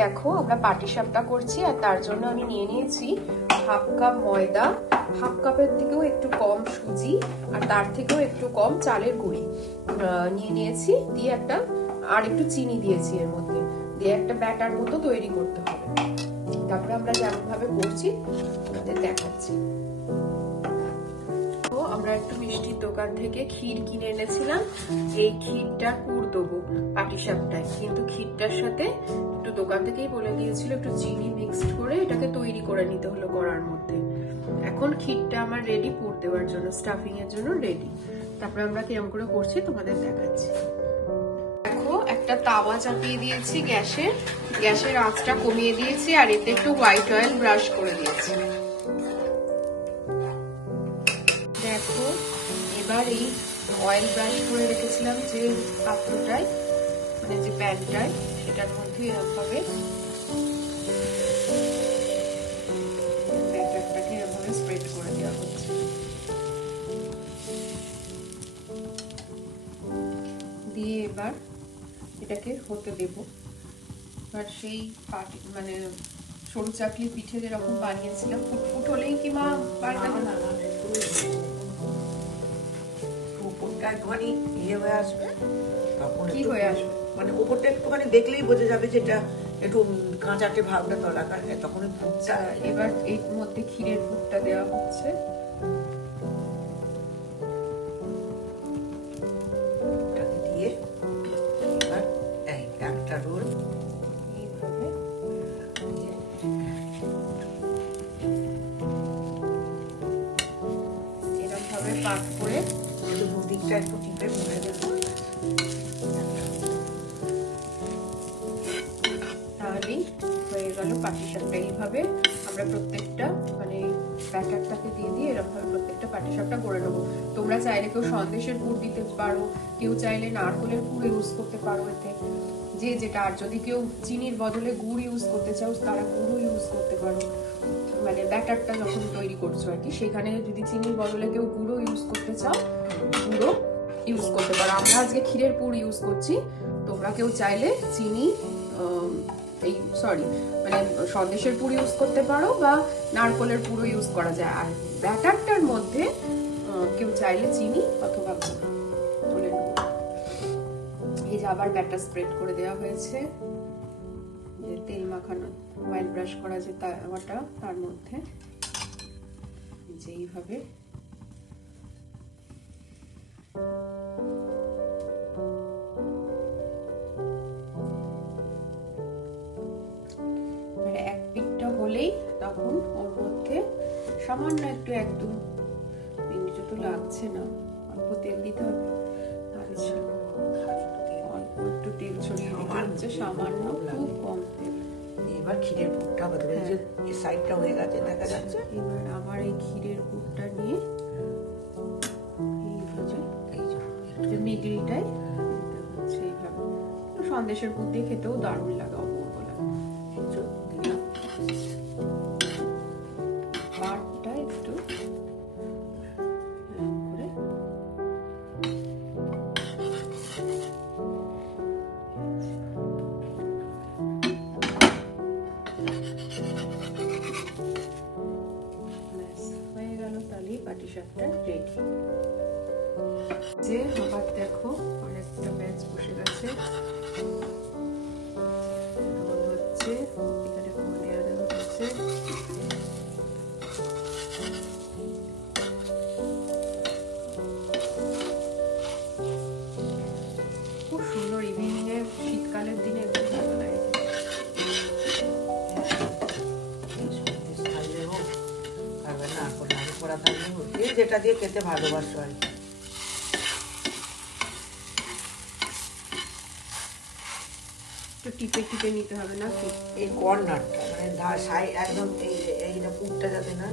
দেখো আমরা পাটিসাপটা করছি, আর তার জন্য আমি নিয়ে নিয়েছি হাফ কাপ ময়দা, হাফ কাপের থেকেও একটু কম সুজি, আর তার থেকেও একটু কম চালের গুঁড়ি নিয়ে নিয়েছি। দিয়ে আর একটু চিনি দিয়েছি এর মধ্যে, দিয়ে একটা ব্যাটার মতো তৈরি করতে হবে। তারপরে আমরা যেমন ভাবে করছি তোমাদের দেখাচ্ছি। আমরা একটু মিষ্টির দোকান থেকে ক্ষীর কিনে এনেছিলাম, এই ক্ষীরটার পুর দেবো পাটিসাপটায়, কিন্তু ক্ষীরটার সাথে একটু দোকান থেকেই বলে দিয়েছিল একটু চিনি মিক্সড করে এটাকে তৈরি করে নিতে হলো কড়ার মধ্যে। এখন ক্ষীরটা আমার রেডি পুর দেওয়ার জন্য, স্টাফিং এর জন্য রেডি। তারপরে আমরা কিরকম করে করছি তোমাদের দেখাচ্ছি। দেখো একটা তাওয়া চাপিয়ে দিয়েছি গ্যাসের আঁচটা কমিয়ে দিয়েছি, আর এতে একটু হোয়াইট অয়েল ব্রাশ করে দিয়েছি। দেখো এবার এই অয়েল ব্রাশ করে রেখেছিলাম যে পাত্রটায়, মানে যে প্যানটায়, সেটার মধ্যে এরকমভাবে ব্যাটারটাকে এরকমভাবে স্প্রেড করে দেওয়া হচ্ছে। দিয়ে এবার এটাকে হতে দেব। এবার সেই মানে সরু চাকলি পিঠে যেরকম বানিয়েছিলাম, ফুটফুট হলেই কি মা বাড়িতে একটুখানি ইয়ে হয়ে আসবে, কি হয়ে আসবে মানে ওপরটা একটুখানি দেখলেই বোঝা যাবে যেটা একটু কাঁচাটে ভাবটা তলাকার, তখনই ফুটটা। এবার এর মধ্যে ক্ষীরের পুরটা দেওয়া হচ্ছে। দিয়ে এবার একটা রোল এইভাবে এরকমভাবে পাক করে দুদিকটা একটু টিপে মুড়ে দেবো, তাহলেই হয়ে গেল পাটিসাপটা। এইভাবে আমরা প্রত্যেকটা মানে ব্যাটারটাকে দিয়ে দিয়ে এরকম ভাবে প্রত্যেকটা পাটিসাপটা করে নেবো। তোমরা চাইলে কেউ সন্দেশের পুর দিতে পারো, কেউ চাইলে নারকেলের পুর ইউজ করতে পারো এতে, যে যেটা। আর যদি কেউ চিনির বদলে গুড় ইউজ করতে চাও তারা গুড়ও ইউজ করতে পারো, মানে ব্যাটারটা যখন তৈরি করছো আর কি, সেখানে যদি চিনির বদলে কেউ গুড়ও ইউজ করতে চাও গুড়ও ইউজ করতে পারো। আমরা আজকে ক্ষীরের পুর ইউজ করছি, তোমরা কেউ চাইলে চিনি মানে সন্দেশের পুর ইউজ করতে পারো, বা নারকেলের পুরো ইউজ করা যায়। আর ব্যাটারটার মধ্যে কেউ চাইলে চিনি অথবা গুড় তুলে নেব। এই যে আবার ব্যাটার স্প্রেড করে দেওয়া হয়েছে, যে তেল মাখানো অয়েল ব্রাশ করা যে তাওয়াটা, তার মধ্যে যে এইভাবে এক পিঠটা হলেই তখন ওর মধ্যে সামান্য একদম মিনিটও তো লাগছে না, অল্প তেল দিতে হবে। আচ্ছা অল্প একটু তেল ছড়িয়ে দিতে হচ্ছে, সামান্য খুব কম তেল। এবার ক্ষীরের পুরটা বদলে যে এই সাইডটা হয়ে গেছে দেখা যাচ্ছে। এবার আবার এই ক্ষীরের পুরটা নিয়ে এই যে মিডিলটাই হচ্ছে এইভাবে। সন্দেশের পুর দিয়ে খেতেও দারুণ লাগে, অপূর্ব লাগে। পাটটা একটু করে হয়ে গেল, তাহলেই পাটিসাপটা রেডি। যে আবার দেখো আরেকটা ব্যাচ বসে গেছে, হচ্ছে এখানে দেওয়া হচ্ছে। খুব সুন্দর ইভিনিং এ শীতকালের দিনে একটু ভালো লাগে। যেটা দিয়ে খেতে ভালোবাসো আর কি। টিপে টিপে নিতে হবে না, এই কর্নারটা মানে একদম এইটা পুরটা যাতে না